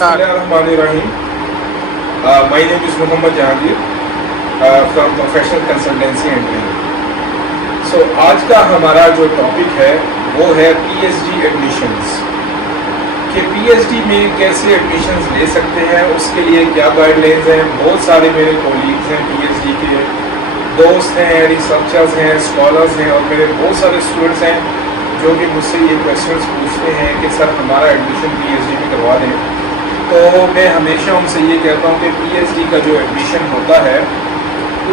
Bismillahirrahmanirrahim. My name is Muhammad Jahangir from Professional Consultancy and Training. So आज का हमारा जो टॉपिक है वो है PhD एडमिशन्स कि PhD में कैसे एडमिशन्स ले सकते हैं, उसके लिए क्या गाइडलाइंस हैं। बहुत सारे मेरे कोलीग्स हैं, PhD के दोस्त हैं, रिसर्चर्स हैं, स्कॉलर्स हैं और मेरे बहुत सारे स्टूडेंट्स हैं जो कि मुझसे ये क्वेश्चंस पूछते हैं कि सर हमारा एडमिशन PhD में करवा दें। तो मैं हमेशा उनसे ये कहता हूँ कि PhD का जो एडमिशन होता है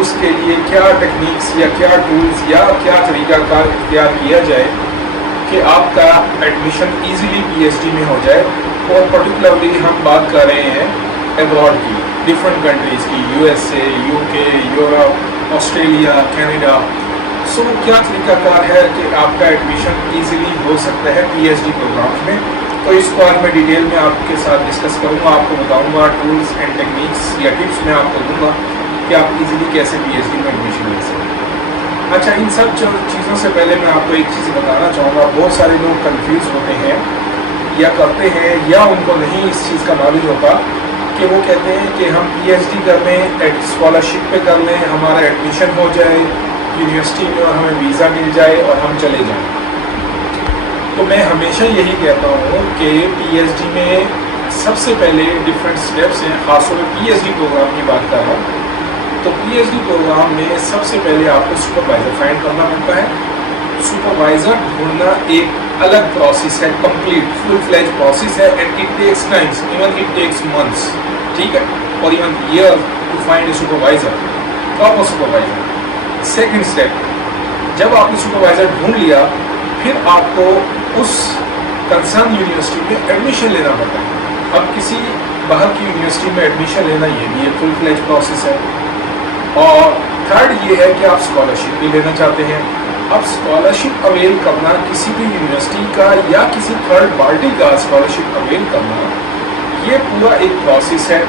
उसके लिए क्या टेक्निक्स या क्या टूल्स या क्या तरीक़ाकार इख्तियार किया जाए कि आपका एडमिशन इजीली PhD में हो जाए। और पर्टिकुलरली हम बात कर रहे हैं अब्रॉड की, डिफरेंट कंट्रीज़ की, USA, UK, Europe, Australia, Canada. So क्या तरीक़ाकार है कि आपका एडमिशन इजीली हो सकता है PhD प्रोग्राम में। तो इसको आज मैं डिटेल में आपके साथ डिस्कस करूँगा, आपको बताऊँगा टूल्स एंड टेक्निक्स या टिप्स मैं आपको दूँगा कि आप इजीली कैसे PhD में एडमिशन ले सकते हैं। अच्छा, इन सब चीज़ों से पहले मैं आपको एक चीज़ बताना चाहूँगा। बहुत सारे लोग कंफ्यूज होते हैं या करते हैं या उनको नहीं इस चीज़ का नॉलेज होता कि वो कहते हैं कि हम PhD कर लें, स्कॉलरशिप पे कर लें, हमारा एडमिशन हो जाए यूनिवर्सिटी में और हमें वीज़ा मिल जाए और हम चले जाएं। तो मैं हमेशा यही कहता हूँ कि PhD में सबसे पहले डिफरेंट स्टेप्स हैं, खासतौर पर PhD प्रोग्राम की बात कर रहा हूँ। तो PhD प्रोग्राम में सबसे पहले आपको सुपरवाइज़र फाइंड करना पड़ता है। सुपरवाइज़र ढूंढना एक अलग प्रोसेस है, कंप्लीट फुल फ्लेज प्रोसेस है and it takes times, even it takes months, ठीक है, और even year to find a supervisor, proper supervisor. Second step, जब आपने सुपरवाइज़र ढूंढ लिया फिर आपको उस कंसर्न यूनिवर्सिटी में एडमिशन लेना पड़ता है। अब किसी बाहर की यूनिवर्सिटी में एडमिशन लेना ये भी एक फुल फ्लेज प्रोसेस है। और थर्ड ये है कि आप स्कॉलरशिप भी लेना चाहते हैं। अब स्कॉलरशिप अवेल करना, किसी भी यूनिवर्सिटी का या किसी थर्ड पार्टी का स्कॉलरशिप अवेल करना, ये पूरा एक प्रोसेस है।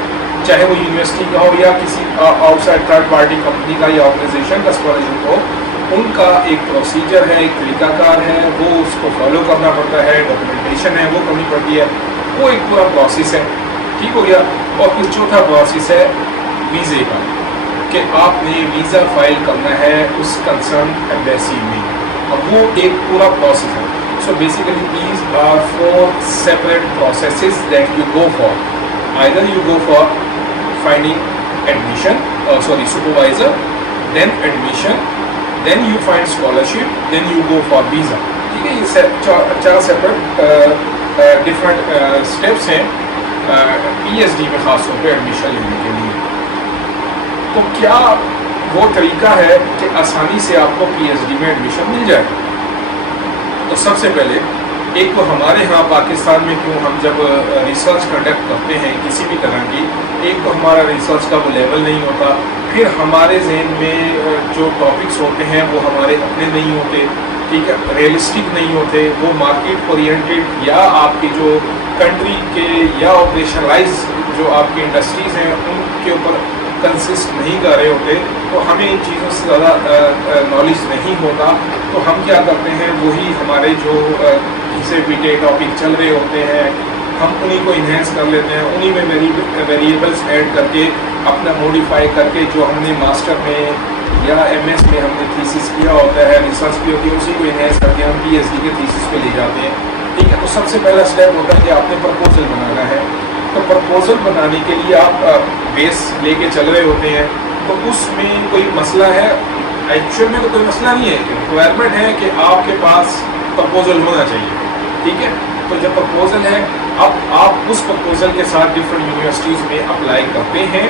चाहे वो यूनिवर्सिटी का हो या किसी आउटसाइड थर्ड पार्टी कंपनी का या ऑर्गेनाइजेशन का स्कॉलरशिप हो, उनका एक प्रोसीजर है, एक तरीकाकार है, वो उसको फॉलो करना पड़ता है, डॉक्यूमेंटेशन है वो करनी पड़ती है, वो एक पूरा प्रोसेस है। ठीक हो गया। और फिर चौथा प्रोसेस है वीज़े का, कि आपने वीज़ा फाइल करना है उस कंसर्न एम्बेसी में, और वो एक पूरा प्रोसेस है। So basically these are 4 separate processes that you go for. Either you go for finding admission, supervisor, then admission, then you find scholarship, then you go for visa। ठीक है, ये चार सेपरेट डिफरेंट स्टेप्स हैं PhD में खास तौर पे admission लेने के लिए। तो क्या वो तरीका है कि आसानी से आपको PhD में एडमिशन मिल जाए? तो सबसे पहले एक तो हमारे यहाँ पाकिस्तान में क्यों हम जब रिसर्च कंडक्ट करते हैं किसी भी तरह की, एक तो हमारा रिसर्च का वो लेवल नहीं होता, फिर हमारे जहन में जो टॉपिक्स होते हैं वो हमारे अपने नहीं होते, ठीक है, रियलिस्टिक नहीं होते, वो मार्केट ओरिएंटेड या आपकी जो कंट्री के या ऑपरेशनलाइज जो आपकी इंडस्ट्रीज़ हैं उनके ऊपर कंसिस्ट नहीं कर रहे होते। तो हमें इन चीज़ों से ज़्यादा नॉलेज नहीं होता। तो हम क्या करते हैं, वही हमारे जो जिसे बीटे टॉपिक चल रहे होते हैं हम उन्हीं को इन्हेंस कर लेते हैं, उन्हीं में वेरिएबल्स ऐड करके अपना मॉडिफाई करके जो हमने मास्टर में या MS में हमने थीसिस किया होता है, रिसर्च की होती है, उसी को इन्हेंस करके हम PhD के थीसिस पे ले जाते हैं। ठीक है, तो सबसे पहला स्टेप होता है कि आपने प्रपोजल बनाना है। तो प्रपोजल बनाने के लिए आप बेस लेके चल रहे होते हैं, तो उसमें कोई मसला है? एक्चुअल में तो कोई मसला नहीं है, रिक्वायरमेंट है कि आपके पास प्रपोजल होना चाहिए। ठीक है, तो जब प्रपोजल है, अब आप उस प्रपोजल के साथ डिफरेंट यूनिवर्सिटीज़ में अप्लाई करते हैं,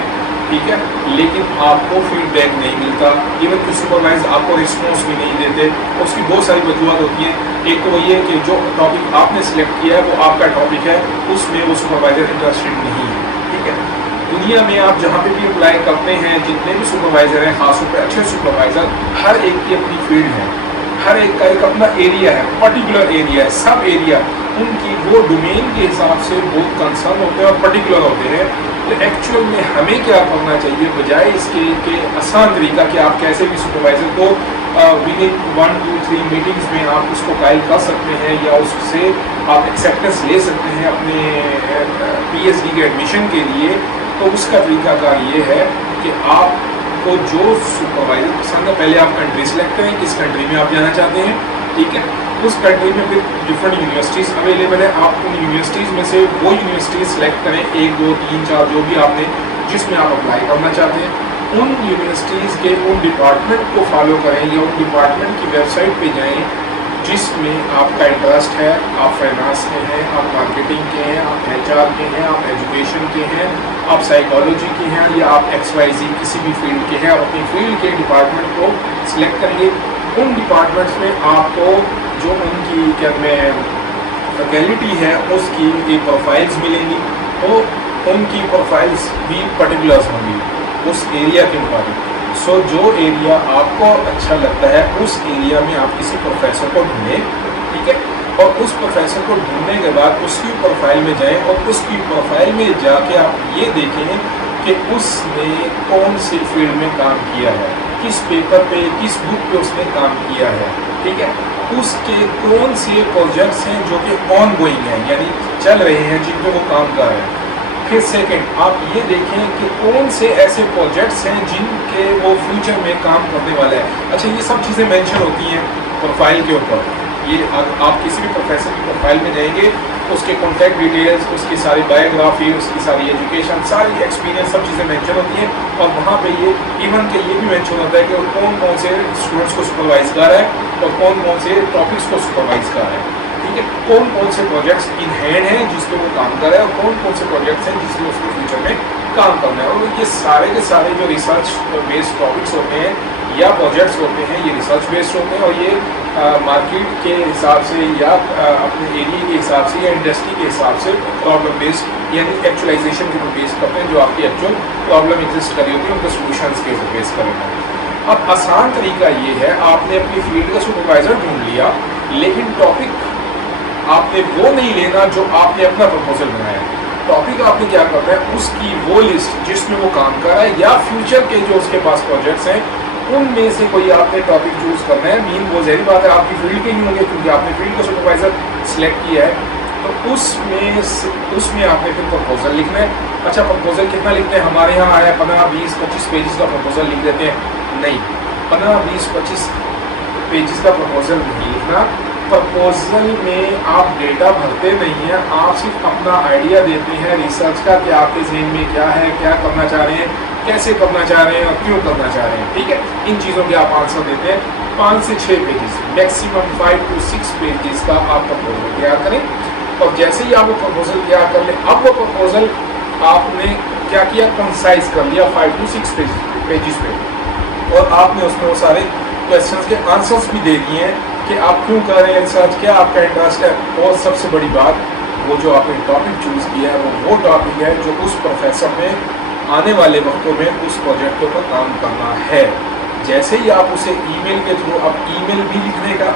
ठीक है, लेकिन आपको फीडबैक नहीं मिलता, इवन कि सुपरवाइजर आपको रिस्पॉन्स भी नहीं देते। उसकी बहुत सारी वजूहत होती हैं। एक तो ये है कि जो टॉपिक आपने सिलेक्ट किया है वो आपका टॉपिक है, उसमें वो सुपरवाइजर इंटरेस्टेड नहीं है। ठीक है, दुनिया में आप जहाँ पे भी अप्लाई करते हैं, जितने भी सुपरवाइज़र हैं, खासतौर पे अच्छे सुपरवाइज़र, हर एक की अपनी फील्ड है, हर एक का एक अपना एरिया है, पर्टिकुलर एरिया है, सब एरिया उनकी वो डोमेन के हिसाब से बहुत कंसर्न होते हैं और पर्टिकुलर होते हैं। तो एक्चुअल में हमें क्या करना चाहिए, बजाय इसके कि आसान तरीका कि आप कैसे भी सुपरवाइज़र को विदिन 1, 2, 3 मीटिंग्स में आप उसको कायल कर सकते हैं या उससे आप एक्सेप्टेंस ले सकते हैं अपने PhD के एडमिशन के लिए, तो उसका तरीकाकार ये है कि आपको जो सुपरवाइजर पसंद है, पहले आप कंट्री सेलेक्ट करें, किस कंट्री में आप जाना चाहते हैं, ठीक है। उस कंट्री में फिर डिफरेंट यूनिवर्सिटीज़ अवेलेबल है, आप उन यूनिवर्सिटीज़ में से वो यूनिवर्सिटीज़ सेलेक्ट करें, 1 2 3 4 जो भी आपने जिसमें आप अप्लाई करना चाहते हैं। उन यूनिवर्सिटीज़ के उन डिपार्टमेंट को फॉलो करें या उन डिपार्टमेंट की वेबसाइट पे जाएं जिसमें आपका इंटरेस्ट है, आप फाइनेंस के हैं, आप मार्केटिंग के हैं, आप HR के हैं, आप एजुकेशन के हैं, आप साइकोलॉजी के हैं, या आप XYZ किसी भी फील्ड के हैं, आप अपनी फील्ड के डिपार्टमेंट को सिलेक्ट करेंगे। उन डिपार्टमेंट्स में आपको जो उनकी क्या में फैकल्टी है उसकी प्रोफाइल्स मिलेंगी, तो उनकी प्रोफाइल्स भी पर्टिकुलर्स होंगी उस एरिया के मुताबिक। सो जो एरिया आपको अच्छा लगता है उस एरिया में आप किसी प्रोफेसर को ढूंढें, ठीक है, और उस प्रोफेसर को ढूंढने के बाद उसकी प्रोफाइल में जाएं और उसकी प्रोफाइल में जाके आप ये देखें कि उसने कौन सी फील्ड में काम किया है, किस पेपर पे, किस बुक पे उसने काम किया है, ठीक है, उसके कौन से प्रोजेक्ट्स हैं जो कि ऑन गोइंग हैं, यानी चल रहे हैं, जिन पे वो काम कर रहे हैं। फिर सेकंड, आप ये देखें कि कौन से ऐसे प्रोजेक्ट्स हैं जिनके वो फ्यूचर में काम करने वाला है। अच्छा, ये सब चीज़ें मेंशन होती हैं प्रोफाइल के ऊपर। ये आप किसी भी प्रोफेसर की प्रोफाइल में जाएंगे, उसके कॉन्टैक्ट डिटेल्स, उसकी सारी बायोग्राफी, उसकी सारी एजुकेशन, सारी एक्सपीरियंस, सब चीज़ें मेंशन होती हैं। और वहाँ पे ये इवन के ये भी मेंशन होता है कि कौन कौन से स्टूडेंट्स को सुपरवाइज कर रहा है और कौन कौन से टॉपिक्स को सुपरवाइज कर रहा है, ठीक है, कौन कौन से प्रोजेक्ट्स इन हैंड हैं जिस पे वो काम कर रहा है और कौन कौन से प्रोजेक्ट्स हैं जिसमें उसको फ्यूचर में काम करना है। और ये सारे के सारे जो रिसर्च बेस्ड टॉपिक्स होते हैं या प्रोजेक्ट्स होते हैं, ये रिसर्च बेस्ड होते हैं, और ये मार्केट के हिसाब से या अपने एरिया के हिसाब से या इंडस्ट्री के हिसाब से प्रॉब्लम बेस्ड यानी एक्चुअलाइजेशन के ऊपर बेस करते हैं, जो आपकी एक्चुअल प्रॉब्लम एग्जिस्ट कर रही होती है उनके सोल्यूशंस के ऊपर बेस करेंगे। अब आसान तरीका ये है, आपने अपनी फील्ड का सुपरवाइजर ढूंढ लिया, लेकिन टॉपिक आपने वो नहीं लेना जो आपने अपना प्रपोजल बनाया है। टॉपिक आपने क्या करना है, उसकी वो लिस्ट जिसमें वो काम कर रहा है या फ्यूचर के जो उसके पास प्रोजेक्ट्स हैं उनमें से कोई आपने टॉपिक चूज करना है। मीन वो ज़ाहिर बात है आपकी फील्ड के ही होंगे क्योंकि आपने फील्ड का सुपरवाइजर सिलेक्ट किया है, तो उसमें आपने फिर प्रपोजल लिखना है। अच्छा, प्रपोजल कितना लिखते हैं? हमारे यहाँ आया 15 20 25 पेजेस का प्रपोजल लिख देते हैं। नहीं, 15 20 25 पेजेस का प्रपोजल नहीं लिखना। प्रपोजल में आप डेटा भरते नहीं हैं, आप सिर्फ अपना आइडिया देते हैं रिसर्च का कि आपके ज़हन में क्या है, क्या करना चाह रहे हैं, कैसे करना चाह रहे हैं और क्यों करना चाह रहे हैं, ठीक है। इन चीज़ों के आप आंसर देते हैं। 5 से 6 पेजेस, मैक्सिमम 5 to 6 पेजेस का आप प्रपोजल तैयार करें। और जैसे ही आप वो प्रपोजल तैयार कर लें, अब वो प्रपोजल आपने क्या किया, कंसाइज कर लिया 5 to 6 पेजेस पे, और आपने उसमें वो सारे क्वेश्चंस के आंसर्स भी दे दिए हैं कि आप क्यों कर रहे हैं रिसर्च, क्या आपका इंटरेस्ट है, और सबसे बड़ी बात, वो जो आपने टॉपिक चूज़ किया है वो टॉपिक है जो उस प्रोफेसर ने आने वाले वक्तों में उस प्रोजेक्ट के ऊपर काम करना है। जैसे ही आप उसे ईमेल के थ्रू, अब ईमेल भी लिखने का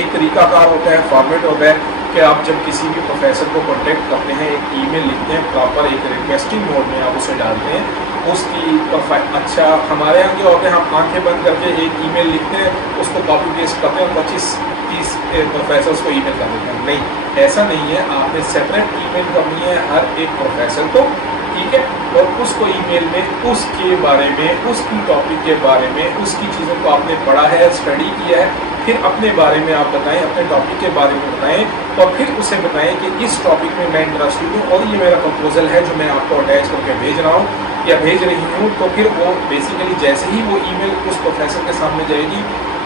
एक तरीकाकार होता है, फॉर्मेट होता है कि आप जब किसी भी प्रोफेसर को कॉन्टेक्ट करते हैं, एक ईमेल लिखते हैं, प्रॉपर एक रिक्वेस्टिंग मोड में आप उसे डालते हैं, उसकी प्रोफाइल। अच्छा, हमारे यहाँ क्या होते हैं, हम आंखें बंद करके एक ईमेल लिखते हैं, उसको कॉपी पेस्ट करते हैं और 25-30 प्रोफेसर्स को ईमेल कर देते हैं। नहीं, ऐसा नहीं है, आपने सेपरेट ईमेल करनी है हर एक प्रोफेसर को, ठीक है, और उसको ईमेल में उसके बारे में, उसकी टॉपिक के बारे में, उसकी चीज़ों को आपने पढ़ा है, स्टडी किया है, फिर अपने बारे में आप बताएं, अपने टॉपिक के बारे में बताएं, और फिर उसे बताएं कि इस टॉपिक में मैं इंटरेस्टेड हूँ और ये मेरा प्रपोजल है जो मैं आपको अटैच करके भेज रहा हूँ या भेज रही हूँ। तो फिर वो बेसिकली जैसे ही वो ईमेल उस प्रोफेसर के सामने जाएगी,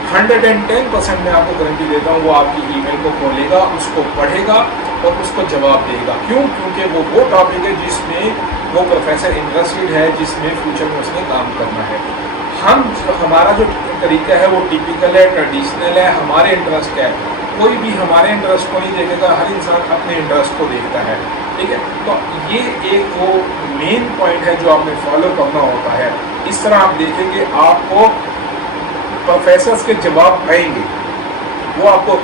110% मैं आपको गारंटी देता हूँ, वो आपकी ईमेल को खोलेगा, उसको पढ़ेगा और उसको जवाब देगा। क्यों? क्योंकि वो टॉपिक है जिसमें वो प्रोफेसर इंटरेस्टेड है, जिसमें फ्यूचर में उसने काम करना है। हमारा जो तरीका है वो टिपिकल है, ट्रेडिशनल है, हमारे इंटरेस्ट है। कोई भी हमारे इंटरेस्ट को नहीं देखेगा, हर इंसान अपने इंटरेस्ट को देखता है, ठीक है। तो ये एक वो मेन पॉइंट है जो आपने फॉलो करना होता है। इस तरह आप देखेंगे आपको प्रोफेसर्स के जवाब आएंगे। वो आपको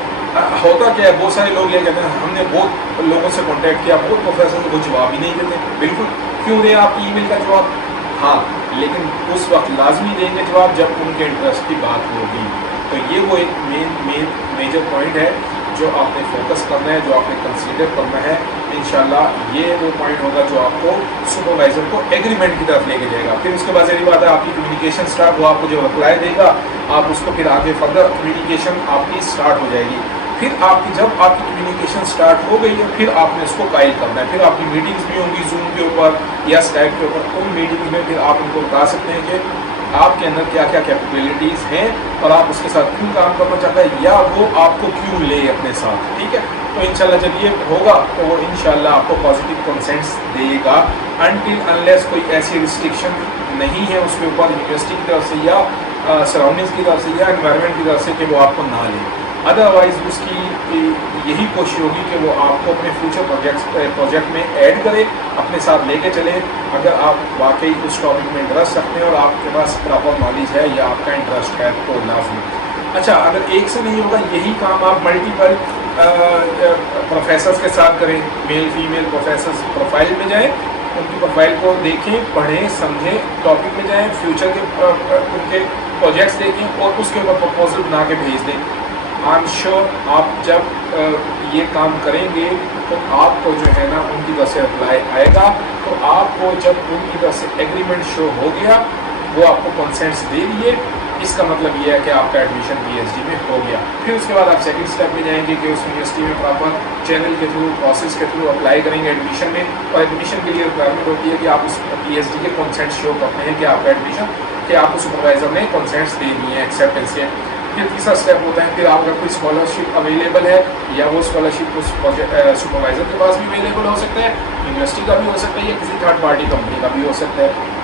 होता क्या है, बहुत सारे लोग ये कहते हैं हमने बहुत लोगों से कांटेक्ट किया, बहुत प्रोफेसर को जवाब ही नहीं देते। बिल्कुल, क्यों दें आपकी ईमेल का जवाब? हाँ, लेकिन उस वक्त लाजमी देंगे जवाब जब उनके इंटरेस्ट की बात होगी। तो ये वो एक मेजर पॉइंट है जो आपने फोकस करना है, जो आपने कंसीडर करना है, इंशाल्लाह ये वो पॉइंट होगा जो आपको सुपरवाइजर को एग्रीमेंट की तरफ लेके जाएगा। फिर उसके बाद यही बात है, आपकी कम्युनिकेशन स्टार्ट, वो आपको जो रिप्लाई देगा आप उसको फिर आगे फर्दर कम्युनिकेशन आपकी स्टार्ट हो जाएगी। फिर आपकी जब आपकी कम्युनिकेशन स्टार्ट हो गई है, फिर आपने उसको कायल करना है। फिर आपकी मीटिंग्स भी होंगी जूम के ऊपर या स्काइप के ऊपर। उन मीटिंग्स में फिर आप उनको बता सकते हैं कि आपके अंदर क्या क्या कैपेबिलिटीज़ हैं और आप उसके साथ क्यों काम करना चाहता है या वो आपको क्यों ले अपने साथ, ठीक है। तो इंशाल्लाह जब ये होगा तो वो इंशाल्लाह आपको पॉजिटिव कंसेंट्स देगा, अनटिल अनलेस कोई ऐसी रिस्ट्रिक्शन नहीं है उसके ऊपर यूनिवर्सिटी की तरफ से या सराउंडिंग्स की तरफ से या एनवायरनमेंट की तरफ से कि वो आपको ना ले। अदरवाइज़ उसकी यही कोशिश होगी कि वो आपको अपने फ्यूचर प्रोजेक्ट में ऐड करे, अपने साथ लेके चले, अगर आप वाकई उस टॉपिक में इंटरेस्ट रखते हैं और आपके पास प्रॉपर नॉलेज है या आपका इंटरेस्ट है तो लाजमी। अच्छा, अगर एक से नहीं होगा, यही काम आप मल्टीपल प्रोफेसर्स के साथ करें, मेल फीमेल प्रोफेसर्स प्रोफाइल में जाएं, उनकी प्रोफाइल को देखें, पढ़ें, समझें, टॉपिक में जाएं, फ्यूचर के उनके प्रोजेक्ट्स देखें और उसके ऊपर प्रपोजल बना के भेज दें। आई एम श्योर आप जब ये काम करेंगे तो आपको जो है ना उनकी तरफ से अप्लाई आएगा, तो आपको जब उनकी तरफ से एग्रीमेंट शो हो गया, वो आपको कंसेंट्स दे दिए, इसका मतलब ये है कि आपका एडमिशन पीएचडी में हो गया। फिर उसके बाद आप सेकंड स्टेप में जाएंगे कि उस यूनिवर्सिटी में प्रॉपर चैनल के थ्रू, प्रोसेस के थ्रू अप्लाई करेंगे एडमिशन में, और एडमिशन के लिए रिक्वायरमेंट होती है कि आप उस पीएचडी के कंसेंट शो करते हैं कि आपका एडमिशन, कि आपको सुपरवाइजर ने कंसेंट्स दे दिए हैं, एक्सेप्टेंस है। फिर तीसरा स्टेप होता है, फिर आपका कोई स्कॉलरशिप अवेलेबल है या वो स्कॉलरशिप उस सुपरवाइजर के पास भी अवेलेबल हो सकता है, यूनिवर्सिटी का भी हो सकता है या किसी थर्ड पार्टी कंपनी का भी हो सकता है,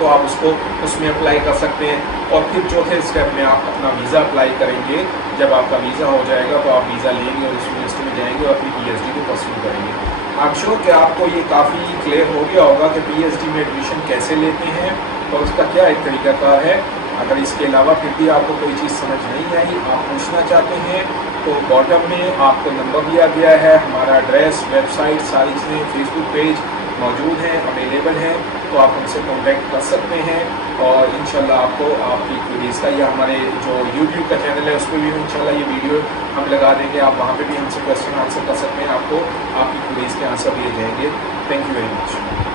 तो आप उसको उसमें अप्लाई कर सकते हैं। और फिर चौथे स्टेप में आप अपना वीज़ा अप्लाई करेंगे। जब आपका वीज़ा हो जाएगा तो आप वीज़ा लेंगे और उस यूनिवर्सिटी में जाएंगे और अपनी पीएचडी को परस्यू करेंगे। आई एम श्योर कि आपको ये काफ़ी क्लियर हो गया होगा कि पीएचडी में एडमिशन कैसे लेते हैं और उसका क्या एक तरीक़ाकार है। अगर इसके अलावा फिर भी आपको कोई चीज़ समझ नहीं आई, आप पूछना चाहते हैं, तो बॉटम में आपको नंबर दिया गया है, हमारा एड्रेस, वेबसाइट, सारी चीज़ें, फेसबुक पेज मौजूद हैं, अवेलेबल हैं, तो आप हमसे कांटेक्ट कर सकते हैं। और इंशाल्लाह आपको आपकी क्वेरीज़ का या हमारे जो यूट्यूब का चैनल है उस पर भी इंशाल्लाह ये वीडियो हम लगा देंगे, आप वहाँ पे भी हमसे क्वेश्चन आंसर कर सकते हैं, आपको आपकी क्वेरीज़ के आंसर दिए जाएंगे। Thank you very much.